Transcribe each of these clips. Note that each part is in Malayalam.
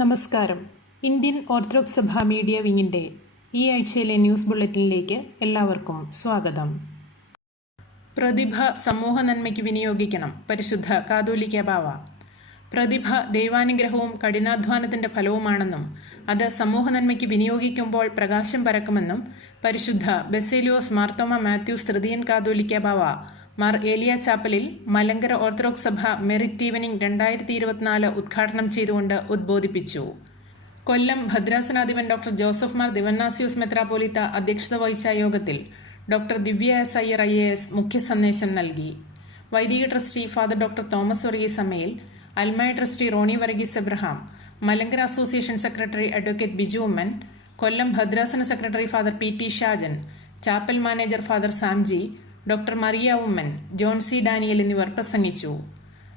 നമസ്കാരം. ഇന്ത്യൻ ഓർത്തഡോക്സ് സഭ മീഡിയ വിങ്ങിൻ്റെ ഈ ആഴ്ചയിലെ ന്യൂസ് ബുള്ളറ്റിനിലേക്ക് എല്ലാവർക്കും സ്വാഗതം. പ്രതിഭ സമൂഹ നന്മയ്ക്ക് വിനിയോഗിക്കണം. പരിശുദ്ധ കാതോലിക്ക ബാവ. പ്രതിഭ ദൈവാനുഗ്രഹവും കഠിനാധ്വാനത്തിൻ്റെ ഫലവുമാണെന്നും അത് സമൂഹ നന്മയ്ക്ക് വിനിയോഗിക്കുമ്പോൾ പ്രകാശം പരക്കുമെന്നും പരിശുദ്ധ ബസേലിയോസ് മാർത്തോമ മാത്യൂസ് തൃതീയൻ കാതോലിക്ക ബാവ മാർ ഏലിയ ചാപ്പലിൽ Malankara Orthodox Sabha merit evening 2024 ഉദ്ഘാടനം ചെയ്തുകൊണ്ട് ഉദ്ബോധിപ്പിച്ചു. കൊല്ലം ഭദ്രാസനാധിപൻ ഡോക്ടർ ജോസഫ് മാർ ദിവന്നാസ്യൂസ് മെത്രാപ്പോലീത്ത അധ്യക്ഷത വഹിച്ച യോഗത്തിൽ doctor Divya S Iyer IAS മുഖ്യ സന്ദേശം നൽകി. വൈദിക trustee father doctor Thomas Varghese Ammayil, അൽമായ trustee Roni Varghese Abraham, Malankara association secretary advocate Biju Oommen, Kollam ഭദ്രാസന secretary father PT Shajan, chapel manager father Samji, doctor Mariya Oommen, John C Daniel എന്നിവർ പ്രസംഗിച്ചു.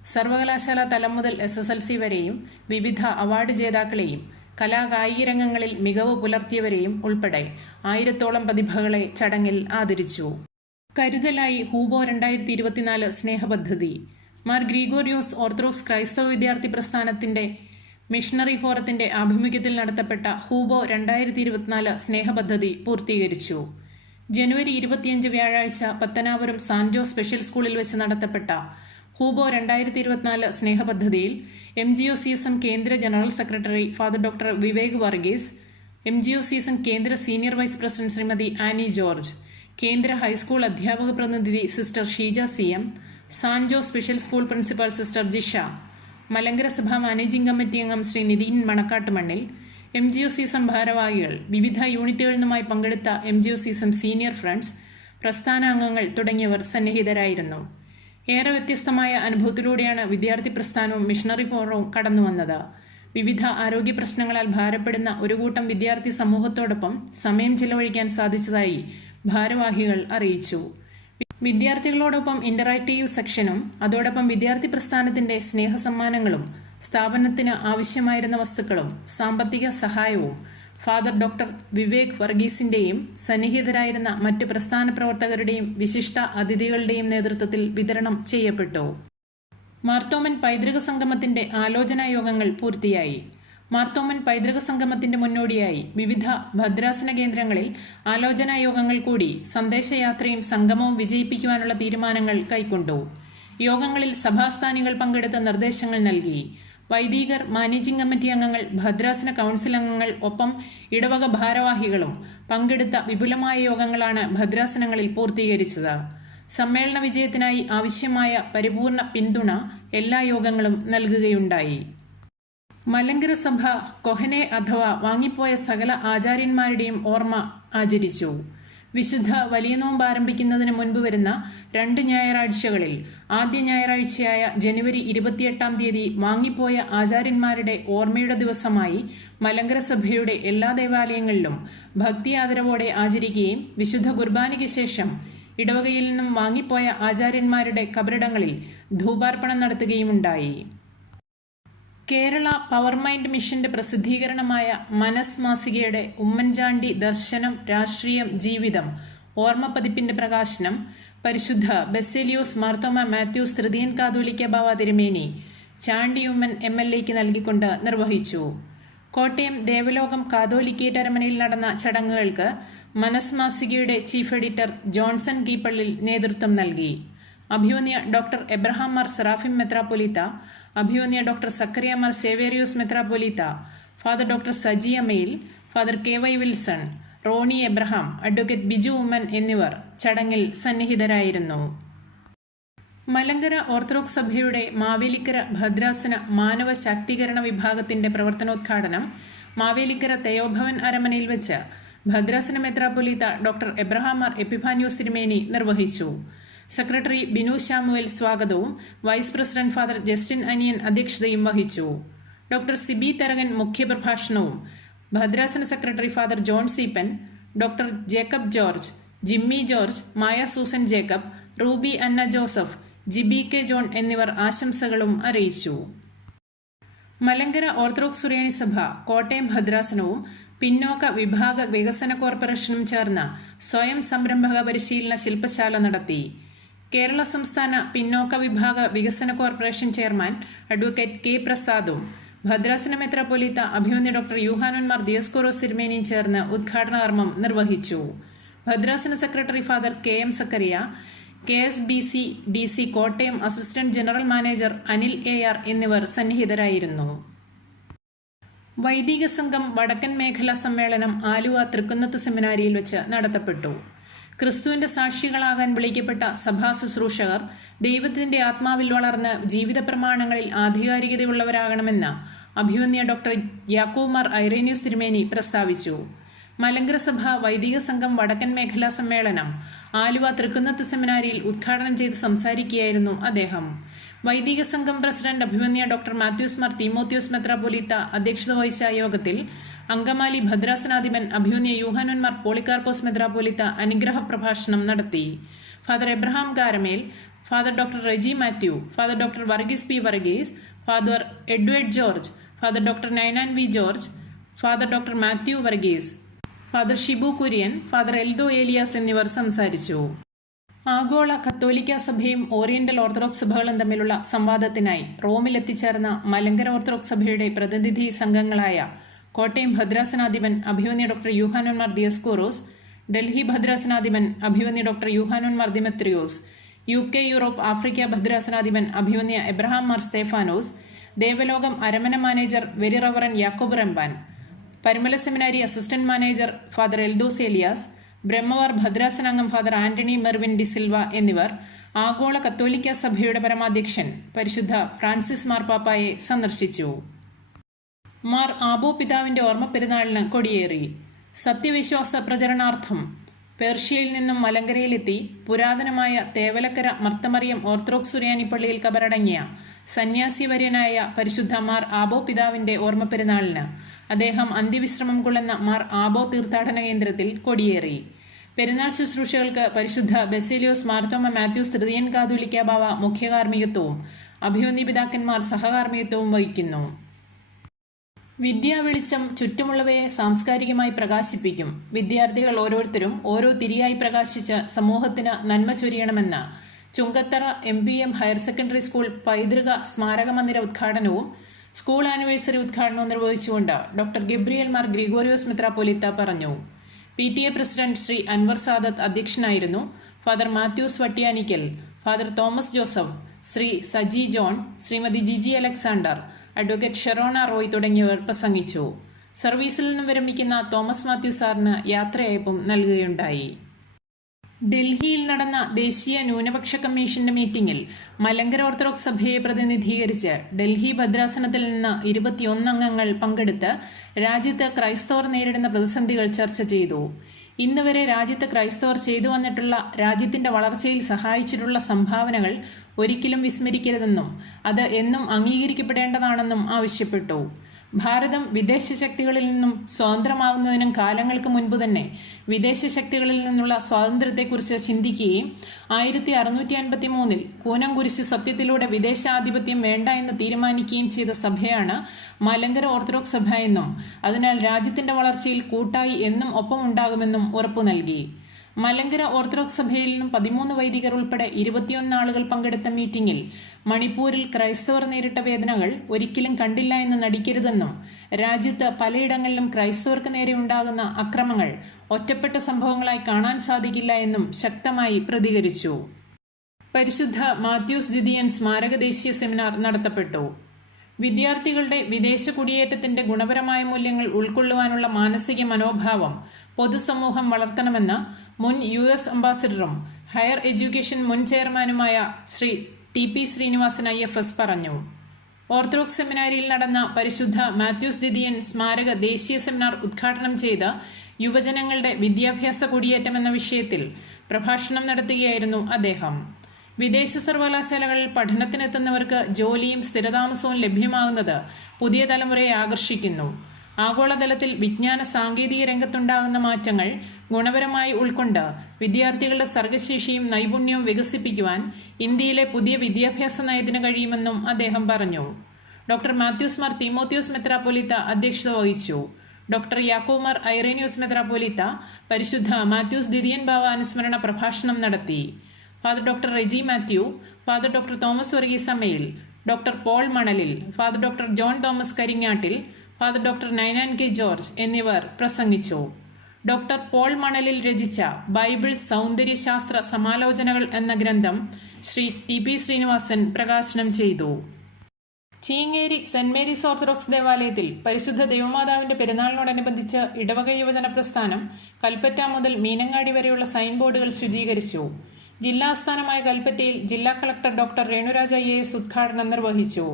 സർവകലാശാല തലം മുതൽ SSLC വരെയും വിവിധ അവാർഡ് ജേതാക്കളെയും കലാകായിക രംഗങ്ങളിൽ മികവ് പുലർത്തിയവരെയും ഉൾപ്പെടെ 1000ഓളം പ്രതിഭകളെ ചടങ്ങിൽ ആദരിച്ചു. കരുതലായി ഹൂബോ 2024 സ്നേഹപദ്ധതി. മാർ ഗ്രിഗോറിയോസ് ഓർത്തഡോക്സ് ക്രൈസ്തവ വിദ്യാർത്ഥി പ്രസ്ഥാനത്തിന്റെ മിഷണറി ഫോറത്തിന്റെ ആഭിമുഖ്യത്തിൽ നടത്തപ്പെട്ട ഹൂബോ 2024 സ്നേഹപദ്ധതി പൂർത്തീകരിച്ചു. ജനുവരി 25 വ്യാഴാഴ്ച പത്തനാപുരം സാൻജോ സ്പെഷ്യൽ സ്കൂളിൽ വെച്ച് നടത്തപ്പെട്ട ഹൂബോ 2024 സ്നേഹപദ്ധതിയിൽ MGOCSM കേന്ദ്ര general secretary father doctor Vivek Varghese, MGOCSM കേന്ദ്ര senior vice president Shrimati Annie George, കേന്ദ്ര ഹൈസ്കൂൾ അധ്യാപക പ്രതിനിധി sister Sheeja CM, Sancho special school principal sister Jisha, Malankara സഭ മാനേജിംഗ് കമ്മിറ്റി അംഗം ശ്രീ നിതിൻ മണക്കാട്ടുമണ്ണിൽ, MGOCSM ഭാരവാഹികൾ, വിവിധ യൂണിറ്റുകളിൽ നിന്നുമായി പങ്കെടുത്ത MGOCSM സീനിയർ ഫ്രണ്ട്സ്, പ്രസ്ഥാന അംഗങ്ങൾ തുടങ്ങിയവർ സന്നിഹിതരായിരുന്നു. ഏറെ വ്യത്യസ്തമായ അനുഭവത്തിലൂടെയാണ് വിദ്യാർത്ഥി പ്രസ്ഥാനവും മിഷണറി ഫോറവും കടന്നുവന്നത്. വിവിധ ആരോഗ്യ പ്രശ്നങ്ങളാൽ ഭാരപ്പെടുന്ന ഒരു കൂട്ടം വിദ്യാർത്ഥി സമൂഹത്തോടൊപ്പം സമയം ചെലവഴിക്കാൻ സാധിച്ചതായി ഭാരവാഹികൾ അറിയിച്ചു. വിദ്യാർത്ഥികളോടൊപ്പം ഇന്ററാക്റ്റീവ് സെക്ഷനും അതോടൊപ്പം വിദ്യാർത്ഥി പ്രസ്ഥാനത്തിന്റെ സ്നേഹസമ്മാനങ്ങളും സ്ഥാപനത്തിന് ആവശ്യമായിരുന്ന വസ്തുക്കളും സാമ്പത്തിക സഹായവും ഫാദർ ഡോക്ടർ വിവേക് വർഗീസിന്റെയും സന്നിഹിതരായിരുന്ന മറ്റ് പ്രസ്ഥാന പ്രവർത്തകരുടെയും വിശിഷ്ട അതിഥികളുടെയും നേതൃത്വത്തിൽ വിതരണം ചെയ്യപ്പെട്ടു. മാർത്തോമൻ പൈതൃക സംഗമത്തിന്റെ ആലോചനാ യോഗങ്ങൾ പൂർത്തിയായി. മാർത്തോമൻ പൈതൃക സംഗമത്തിന്റെ മുന്നോടിയായി വിവിധ ഭദ്രാസന കേന്ദ്രങ്ങളിൽ ആലോചനാ യോഗങ്ങൾ കൂടി സന്ദേശയാത്രയും സംഗമവും വിജയിപ്പിക്കുവാനുള്ള തീരുമാനങ്ങൾ കൈക്കൊണ്ടു. യോഗങ്ങളിൽ സഭാസ്ഥാനികൾ പങ്കെടുത്ത നിർദ്ദേശങ്ങൾ നൽകി. വൈദികർ, മാനേജിംഗ് കമ്മിറ്റി അംഗങ്ങൾ, ഭദ്രാസന കൗൺസിൽ അംഗങ്ങൾ, ഒപ്പം ഇടവക ഭാരവാഹികളും പങ്കെടുത്ത വിപുലമായ യോഗങ്ങളാണ് ഭദ്രാസനങ്ങളിൽ പൂർത്തീകരിച്ചത്. സമ്മേളന വിജയത്തിനായി ആവശ്യമായ പരിപൂർണ പിന്തുണ എല്ലാ യോഗങ്ങളും നൽകുകയുണ്ടായി. മലങ്കര സഭ കൊഹനെ അഥവാ വാങ്ങിപ്പോയ സകല ആചാര്യന്മാരുടെയും ഓർമ്മ ആചരിച്ചു. വിശുദ്ധ വലിയ നോമ്പ് ആരംഭിക്കുന്നതിന് മുൻപ് വരുന്ന 2 ഞായറാഴ്ചകളിൽ ആദ്യ ഞായറാഴ്ചയായ ജനുവരി 28-ാം തീയതി വാങ്ങിപ്പോയ ആചാര്യന്മാരുടെ ഓർമ്മയുടെ ദിവസമായി മലങ്കര സഭയുടെ എല്ലാ ദേവാലയങ്ങളിലും ഭക്തി ആദരവോടെ ആചരിക്കുകയും വിശുദ്ധ കുർബാനയ്ക്ക് ശേഷം ഇടവകയിൽ നിന്നും വാങ്ങിപ്പോയ ആചാര്യന്മാരുടെ കബറിടങ്ങളിൽ ധൂപാർപ്പണം നടത്തുകയുമുണ്ടായി. കേരള പവർ മൈൻഡ് മിഷന്റെ പ്രസിദ്ധീകരണമായ മനസ് മാസികയുടെ ഉമ്മൻചാണ്ടി ദർശനം, രാഷ്ട്രീയം, ജീവിതം ഓർമ്മ പതിപ്പിന്റെ പ്രകാശനം പരിശുദ്ധ ബസേലിയോസ് മാർത്തോമ മാത്യൂസ് തൃതീയൻ കാതോലിക്ക ബാവ തിരുമേനി ചാണ്ടിയുമ്മൻ MLAക്ക് നൽകിക്കൊണ്ട് നിർവഹിച്ചു. കോട്ടയം ദേവലോകം കാതോലിക്കേറ്റ് അരമനയിൽ നടന്ന ചടങ്ങുകൾക്ക് മനസ് മാസികയുടെ ചീഫ് എഡിറ്റർ ജോൺസൺ കീപ്പള്ളിൽ നേതൃത്വം നൽകി. അഭിവന്യ ഡോക്ടർ എബ്രഹാം മാർ സെറാഫിം മെത്രാപ്പൊലീത്ത, അഭിവന്യ ഡോക്ടർ സക്കറിയ മാർ സേവേറിയോസ് മെത്രാപ്പൊലീത്ത, father doctor Saji Ammayil, father KY Wilson, Roni Abraham, advocate Biju Oommen എന്നിവർ ചടങ്ങിൽ സന്നിഹിതരായിരുന്നു. മലങ്കര ഓർത്തഡോക്സ് സഭയുടെ മാവേലിക്കര ഭദ്രാസന മാനവ ശാക്തീകരണ വിഭാഗത്തിന്റെ പ്രവർത്തനോദ്ഘാടനം മാവേലിക്കര തെയോഭവൻ അരമനയിൽ വെച്ച് ഭദ്രാസന മെത്രാപ്പൊലീത്ത ഡോക്ടർ എബ്രഹാം മാർ എപ്പിഫാന്യോസ് തിരുമേനി നിർവഹിച്ചു. സെക്രട്ടറി ബിനു ശാമുവേൽ സ്വാഗതവും വൈസ് പ്രസിഡന്റ് ഫാദർ ജസ്റ്റിൻ അനിയൻ അധ്യക്ഷതയും വഹിച്ചു. ഡോക്ടർ സിബി തരകൻ മുഖ്യപ്രഭാഷണവും ഭദ്രാസന secretary father John Seepan, doctor Jacob George, Jimmy George, Maya Susan Jacob, Ruby Anna Joseph, Jibi K John എന്നിവർ ആശംസകളും അറിയിച്ചു. മലങ്കര ഓർത്തഡോക്സ് സുറിയാനി സഭ കോട്ടയം ഭദ്രാസനവും പിന്നോക്ക വിഭാഗ വികസന കോർപ്പറേഷനും ചേർന്ന് സ്വയം സംരംഭക പരിശീലന ശില്പശാല നടത്തി. കേരള സംസ്ഥാന പിന്നോക്ക വിഭാഗ വികസന കോർപ്പറേഷൻ ചെയർമാൻ അഡ്വക്കേറ്റ് K പ്രസാദും ഭദ്രാസന മെത്രാപ്പൊലീത്ത അഭിമന്യ ഡോക്ടർ യൂഹാനോൻ മാർ ദിയോസ്കോറോസ് തിരുമേനിയും ചേർന്ന് ഉദ്ഘാടന കർമ്മം നിർവഹിച്ചു. ഭദ്രാസന secretary father KM Zacharia, KSBC DC Kottayam assistant general manager Anil AR എന്നിവർ സന്നിഹിതരായിരുന്നു. വൈദിക സംഘം വടക്കൻ മേഖലാ സമ്മേളനം ആലുവ തൃക്കുന്നത്ത് സെമിനാരിയിൽ വെച്ച് നടത്തപ്പെട്ടു. ക്രിസ്തുവിന്റെ സാക്ഷികളാകാൻ വിളിക്കപ്പെട്ട സഭാ ശുശ്രൂഷകർ ദൈവത്തിന്റെ ആത്മാവിൽ വളർന്ന് ജീവിത പ്രമാണങ്ങളിൽ ആധികാരികതയുള്ളവരാകണമെന്ന് അഭിമന്യ ഡോക്ടർ യാക്കോബ് മാർ ഐറേനിയൂസ് തിരുമേനി പ്രസ്താവിച്ചു. മലങ്കര സഭ വൈദിക സംഘം വടക്കൻ മേഖലാ സമ്മേളനം ആലുവ തൃക്കുന്നത്ത് സെമിനാരിയിൽ ഉദ്ഘാടനം ചെയ്ത് സംസാരിക്കുകയായിരുന്നു അദ്ദേഹം. വൈദിക സംഘം പ്രസിഡന്റ് അഭിമന്യ ഡോക്ടർ മാത്യൂസ് മാർ തീമോത്തിയോസ് മെത്രാപ്പൊലീത്ത അധ്യക്ഷത വഹിച്ച യോഗത്തിൽ അങ്കമാലി ഭദ്രാസനാധിപൻ അഭിമന്യ യൂഹാനോൻ മാർ പോളികാർപ്പോസ് മെത്രാപ്പൊലീത്ത അനുഗ്രഹ പ്രഭാഷണം നടത്തി. Father Abraham Karamel, father doctor Reji Mathew, father doctor Varghese P. Varghese, father Edward George, father doctor Ninan V. George, father doctor Mathew Varghese, father Shibu Kurian, father Eldho Elias എന്നിവർ സംസാരിച്ചു. ആഗോള കത്തോലിക്ക സഭയും ഓറിയന്റൽ ഓർത്തഡോക്സ് സഭകളും തമ്മിലുള്ള സംവാദത്തിനായി റോമിൽ എത്തിച്ചേർന്ന മലങ്കര ഓർത്തഡോക്സ് സഭയുടെ പ്രതിനിധി സംഘങ്ങളായ കോട്ടയം ഭദ്രാസനാധിപൻ അഭിമന്യ ഡോക്ടർ യൂഹാനോൻ മാർ ദിയോസ്കോറോസ്, ഡൽഹി ഭദ്രാസനാധിപൻ അഭിമന്യ doctor Yuhanon Mar Demetrios, UK Europe Africa ഭദ്രാസനാധിപൻ അഭിമന്യ Abraham Mar Stephanos, Devalokam Aramana manager very reverend Yakob Ramban, Parumala seminary assistant manager father Eldhose Elias, Brahmavar ഭദ്രാസനാംഗം ഫാദർ ആന്റണി മെർവിൻ ഡി സിൽവ എന്നിവർ ആഗോള കത്തോലിക്ക സഭയുടെ പരമാധ്യക്ഷൻ പരിശുദ്ധ ഫ്രാൻസിസ് മാർപ്പാപ്പായെ സന്ദർശിച്ചു. മാർ ആബോ പിതാവിന്റെ ഓർമ്മ പെരുന്നാളിന് കൊടിയേറി. സത്യവിശ്വാസ പ്രചരണാർത്ഥം പേർഷ്യയിൽ നിന്നും മലങ്കരയിലെത്തി പുരാതനമായ തേവലക്കര മർത്തമറിയം ഓർത്തഡോക്സ് സുറിയാനി പള്ളിയിൽ കബറടങ്ങിയ സന്യാസിവര്യനായ പരിശുദ്ധ മാർ ആബോ പിതാവിന്റെ ഓർമ്മ പെരുന്നാളിന് അദ്ദേഹം അന്ത്യവിശ്രമം കൊള്ളുന്ന മാർ ആബോ തീർത്ഥാടന കേന്ദ്രത്തിൽ കൊടിയേറി. പെരുന്നാൾ ശുശ്രൂഷകൾക്ക് പരിശുദ്ധ ബെസിലിയോസ് മാർത്തോമ മാത്യൂസ് തൃതീയൻ കാതോലിക്ക ബാവ മുഖ്യകാർമ്മികത്വവും അഭിമന്യ പിതാക്കന്മാർ സഹകാർമ്മികത്വവും വഹിക്കുന്നു. വിദ്യാ വെളിച്ചം ചുറ്റുമുള്ളവയെ സാംസ്കാരികമായി പ്രകാശിപ്പിക്കും. വിദ്യാർത്ഥികൾ ഓരോരുത്തരും ഓരോ തിരിയായി പ്രകാശിച്ച് സമൂഹത്തിന് നന്മ ചൊരിയണമെന്ന് Chungathara MPM higher secondary school പൈതൃക സ്മാരക മന്ദിര ഉദ്ഘാടനവും സ്കൂൾ ആനിവേഴ്സറി ഉദ്ഘാടനവും നിർവഹിച്ചുകൊണ്ട് ഡോക്ടർ ഗബ്രിയേൽ മാർ ഗ്രിഗോറിയോസ് മെത്രാപ്പൊലീത്ത പറഞ്ഞു. PTA പ്രസിഡന്റ് ശ്രീ അൻവർ സാദത്ത് അധ്യക്ഷനായിരുന്നു. Father Mathews Vattiyanikkal, father Thomas Joseph, Shri Saji John, Shrimati Jiji Alexander, advocate Sherona Roy തുടങ്ങിയവർ പ്രസംഗിച്ചു. സർവീസിൽ നിന്നും വിരമിക്കുന്ന തോമസ് മാത്യു സാറിന് യാത്രയയപ്പും നൽകുകയുണ്ടായി. ഡൽഹിയിൽ നടന്ന ദേശീയ ന്യൂനപക്ഷ കമ്മീഷന്റെ മീറ്റിംഗിൽ മലങ്കര ഓർത്തഡോക്സ് സഭയെ പ്രതിനിധീകരിച്ച് ഡൽഹി ഭദ്രാസനത്തിൽ നിന്ന് 21 അംഗങ്ങൾ പങ്കെടുത്ത് രാജ്യത്ത് ക്രൈസ്തവർ നേരിടുന്ന പ്രതിസന്ധികൾ ചർച്ച ചെയ്തു. ഇന്നുവരെ രാജ്യത്ത് ക്രൈസ്തവർ ചെയ്തു വന്നിട്ടുള്ള രാജ്യത്തിന്റെ വളർച്ചയിൽ സഹായിച്ചിട്ടുള്ള സംഭാവനകൾ ഒരിക്കലും വിസ്മരിക്കരുതെന്നും അത് എന്നും അംഗീകരിക്കപ്പെടേണ്ടതാണെന്നും ആവശ്യപ്പെട്ടു. ഭാരതം വിദേശ ശക്തികളിൽ നിന്നും സ്വതന്ത്രമാകുന്നതിനും കാലങ്ങൾക്ക് മുൻപ് തന്നെ വിദേശ ശക്തികളിൽ നിന്നുള്ള സ്വാതന്ത്ര്യത്തെക്കുറിച്ച് ചിന്തിക്കുകയും 1653 കൂനം കുരിശ് സത്യത്തിലൂടെ വിദേശാധിപത്യം വേണ്ട എന്ന് തീരുമാനിക്കുകയും ചെയ്ത സഭയാണ് മലങ്കര ഓർത്തഡോക്സ് സഭ എന്നും അതിനാൽ രാജ്യത്തിന്റെ വളർച്ചയിൽ കൂട്ടായി എന്നും ഒപ്പമുണ്ടാകുമെന്നും ഉറപ്പു നൽകി. മലങ്കര ഓർത്തഡോക്സ് സഭയിൽ നിന്നും 13 വൈദികർ ഉൾപ്പെടെ 21 ആളുകൾ പങ്കെടുത്ത മീറ്റിംഗിൽ മണിപ്പൂരിൽ ക്രൈസ്തവർ നേരിട്ട വേദനകൾ ഒരിക്കലും കണ്ടില്ല എന്ന് നടിക്കരുതെന്നും രാജ്യത്ത് പലയിടങ്ങളിലും ക്രൈസ്തവർക്ക് നേരെ ഉണ്ടാകുന്ന അക്രമങ്ങൾ ഒറ്റപ്പെട്ട സംഭവങ്ങളായി കാണാൻ സാധിക്കില്ല എന്നും ശക്തമായി പ്രതികരിച്ചു. പരിശുദ്ധ മാത്യൂസ് ദ്വിതീയൻ സ്മാരക ദേശീയ സെമിനാർ നടത്തപ്പെട്ടു. വിദ്യാർത്ഥികളുടെ വിദേശ കുടിയേറ്റത്തിന്റെ ഗുണപരമായ മൂല്യങ്ങൾ ഉൾക്കൊള്ളുവാനുള്ള മാനസിക മനോഭാവം പൊതുസമൂഹം വളർത്തണമെന്ന് മുൻ US അംബാസിഡറും ഹയർ എഡ്യൂക്കേഷൻ മുൻ ചെയർമാനുമായ ശ്രീ TP ശ്രീനിവാസൻ IFS പറഞ്ഞു. ഓർത്തഡോക്സ് സെമിനാരിയിൽ നടന്ന പരിശുദ്ധ മാത്യൂസ് ദ്വിതീയൻ സ്മാരക ദേശീയ സെമിനാർ ഉദ്ഘാടനം ചെയ്ത യുവജനങ്ങളുടെ വിദ്യാഭ്യാസ കുടിയേറ്റം എന്ന വിഷയത്തിൽ പ്രഭാഷണം നടത്തുകയായിരുന്നു അദ്ദേഹം. വിദേശ സർവകലാശാലകളിൽ പഠനത്തിനെത്തുന്നവർക്ക് ജോലിയും സ്ഥിരതാമസവും ലഭ്യമാകുന്നത് പുതിയ തലമുറയെ ആകർഷിക്കുന്നു. ആഗോളതലത്തിൽ വിജ്ഞാന സാങ്കേതിക രംഗത്തുണ്ടാകുന്ന മാറ്റങ്ങൾ ഗുണപരമായി ഉൾക്കൊണ്ട് വിദ്യാർത്ഥികളുടെ സർഗശേഷിയും നൈപുണ്യവും വികസിപ്പിക്കുവാൻ ഇന്ത്യയിലെ പുതിയ വിദ്യാഭ്യാസ നയത്തിന് കഴിയുമെന്നും അദ്ദേഹം പറഞ്ഞു. ഡോക്ടർ മാത്യൂസ് മാർ തീമോത്തിയോസ് മെത്രാപ്പൊലീത്ത അധ്യക്ഷത വഹിച്ചു. ഡോക്ടർ യാക്കോബ് മാർ ഐറേനിയൂസ് മെത്രാപ്പൊലീത്ത പരിശുദ്ധ മാത്യൂസ് ദ്വിതീയൻ ബാവ അനുസ്മരണ പ്രഭാഷണം നടത്തി. Father doctor Reji Mathew, father doctor Thomas Varghese Ammayil, doctor Paul Manalil, father doctor John Thomas Karingattil, father doctor Ninan K George എന്നിവർ പ്രസംഗിച്ചു. ഡോക്ടർ പോൾ മണലിൽ രചിച്ച ബൈബിൾ സൗന്ദര്യശാസ്ത്ര സമാലോചനകൾ എന്ന ഗ്രന്ഥം ശ്രീ ടി പി ശ്രീനിവാസൻ പ്രകാശനം ചെയ്തു. ചീങ്ങേരി സെന്റ് മേരീസ് ഓർത്തഡോക്സ് ദേവാലയത്തിൽ പരിശുദ്ധ ദൈവമാതാവിന്റെ പെരുന്നാളിനോടനുബന്ധിച്ച് ഇടവക യുവജന പ്രസ്ഥാനം കൽപ്പറ്റ മുതൽ മീനങ്ങാടി വരെയുള്ള സൈൻ ബോർഡുകൾ ശുചീകരിച്ചു. ജില്ലാസ്ഥാനമായ കൽപ്പറ്റയിൽ ജില്ലാ കളക്ടർ ഡോക്ടർ രേണുരാജ IAS ഉദ്ഘാടനം നിർവഹിച്ചു.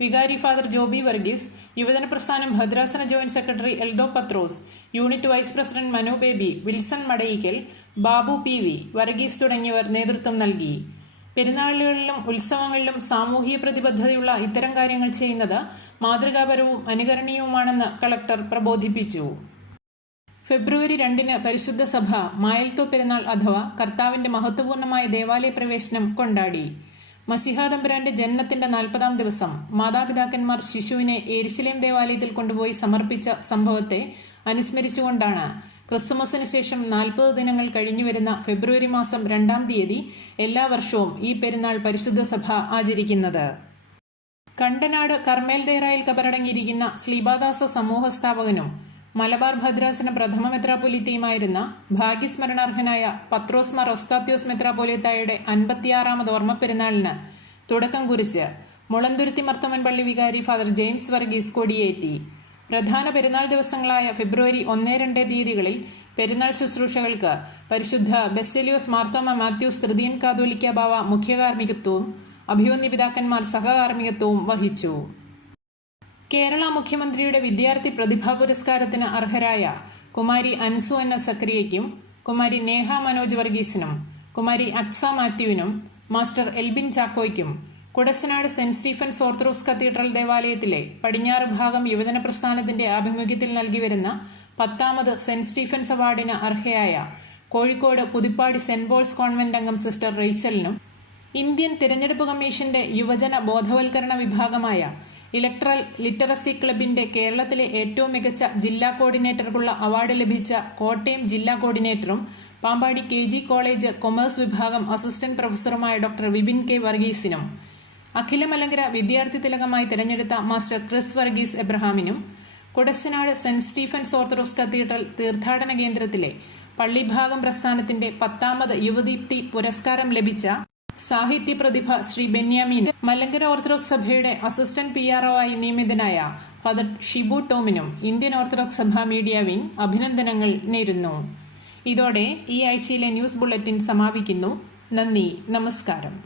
വികാരി ഫാദർ ജോബി വർഗീസ്, യുവജന പ്രസ്ഥാനം ഭദ്രാസന joint secretary Eldho Pathrose, unit vice president Manu Baby, Wilson Madayikkal, Babu PV Varghese തുടങ്ങിയവർ നേതൃത്വം നൽകി. പെരുന്നാളുകളിലും ഉത്സവങ്ങളിലും സാമൂഹിക പ്രതിബദ്ധതയുള്ള ഇത്തരം കാര്യങ്ങൾ ചെയ്യുന്നത് മാതൃകാപരവും അനുകരണീയവുമാണെന്ന് കളക്ടർ പ്രബോധിപ്പിച്ചു. ഫെബ്രുവരി 2 പരിശുദ്ധ സഭ മായൽത്തോ പെരുന്നാൾ അഥവാ കർത്താവിന്റെ മഹത്വപൂർണമായ ദേവാലയ പ്രവേശനം കൊണ്ടാടി. മശിഹാതമ്പുരാന്റെ ജനനത്തിന്റെ 40-ാം ദിവസം മാതാപിതാക്കന്മാർ ശിശുവിനെ യെരുശലേം ദേവാലയത്തിൽ കൊണ്ടുപോയി സമർപ്പിച്ച സംഭവത്തെ അനുസ്മരിച്ചുകൊണ്ടാണ് ക്രിസ്തുമസിന് ശേഷം 40 ദിനങ്ങൾ കഴിഞ്ഞുവരുന്ന ഫെബ്രുവരി മാസം 2-ാം തീയതി എല്ലാ വർഷവും ഈ പെരുന്നാൾ പരിശുദ്ധ സഭ ആചരിക്കുന്നത്. കണ്ടനാട് കർമേൽ ദേറായിൽ കബറടങ്ങിയിരിക്കുന്ന ശ്ലീബാദാസ സമൂഹ സ്ഥാപകനും മലബാർ ഭദ്രാസന പ്രഥമ മെത്രാപ്പൊലീത്തയുമായിരുന്ന ഭാഗ്യസ്മരണാർഹനായ പത്രോസ് മാർ ഒസ്താത്യോസ് മെത്രാപ്പൊലീത്തായുടെ 56-ാമത് ഓർമ്മ പെരുന്നാളിന് തുടക്കം കുറിച്ച് മുളന്തുരുത്തി മർത്തോമൻ പള്ളി വികാരി ഫാദർ ജെയിംസ് വർഗീസ് കൊടിയേറ്റി. പ്രധാന പെരുന്നാൾ ദിവസങ്ങളായ ഫെബ്രുവരി 1-2 തീയതികളിൽ പെരുന്നാൾ ശുശ്രൂഷകൾക്ക് പരിശുദ്ധ ബെസേലിയോസ് മാർത്തോമ മാത്യൂസ് തൃതീയൻ കാതോലിക്ക ബാവ മുഖ്യകാർമ്മികത്വവും അഭിവന്യ പിതാക്കന്മാർ സഹകാർമ്മികത്വവും വഹിച്ചു. കേരള മുഖ്യമന്ത്രിയുടെ വിദ്യാർത്ഥി പ്രതിഭാ പുരസ്കാരത്തിന് അർഹരായ കുമാരി അൻസു എന്ന സക്രിയയ്ക്കും കുമാരി നേഹ മനോജ് വർഗീസിനും കുമാരി അക്സ മാത്യുവിനും മാസ്റ്റർ എൽബിൻ ചാക്കോയ്ക്കും Kudassanad saint Stephen's Orthodox cathedral ദേവാലയത്തിലെ പടിഞ്ഞാറ് ഭാഗം യുവജന പ്രസ്ഥാനത്തിന്റെ ആഭിമുഖ്യത്തിൽ നൽകിവരുന്ന 10-ാമത് സെന്റ് സ്റ്റീഫൻസ് അവാർഡിന് അർഹയായ കോഴിക്കോട് പുതിപ്പാടി സെന്റ് പോൾസ് കോൺവെന്റ് അംഗം സിസ്റ്റർ റേച്ചലിനും ഇന്ത്യൻ തിരഞ്ഞെടുപ്പ് കമ്മീഷന്റെ യുവജന ബോധവൽക്കരണ വിഭാഗമായ ഇലക്ട്രൽ ലിറ്ററസി ക്ലബിന്റെ കേരളത്തിലെ ഏറ്റവും മികച്ച ജില്ലാ കോർഡിനേറ്റർക്കുള്ള അവാർഡ് ലഭിച്ച കോട്ടയം ജില്ലാ കോർഡിനേറ്ററും പാമ്പാടി KG കോളേജ് കൊമേഴ്സ് വിഭാഗം അസിസ്റ്റന്റ് പ്രൊഫസറുമായ ഡോക്ടർ വിപിൻ K വർഗീസിനും അഖില മലങ്കര വിദ്യാർത്ഥി തിലകമായി തിരഞ്ഞെടുത്ത മാസ്റ്റർ ക്രിസ് വർഗീസ് എബ്രഹാമിനും Kudassanad saint Stephen's Orthodox cathedral തീർത്ഥാടന കേന്ദ്രത്തിലെ പള്ളിഭാഗം പ്രസ്ഥാനത്തിന്റെ 10-ാമത് യുവദീപ്തി പുരസ്കാരം ലഭിച്ച സാഹിത്യ പ്രതിഭ ശ്രീ ബെന്യാമീൻ, മലങ്കര ഓർത്തഡോക്സ് സഭയുടെ അസിസ്റ്റന്റ് PRO ആയി നിയമിതനായ ഫാദർ ഷിബു ടോമിനും Indian Orthodox Sabha media wing അഭിനന്ദനങ്ങൾ നേരുന്നു. ഇതോടെ ഈ ആഴ്ചയിലെ ന്യൂസ് ബുള്ളറ്റിൻ സമാപിക്കുന്നു. നന്ദി, നമസ്കാരം.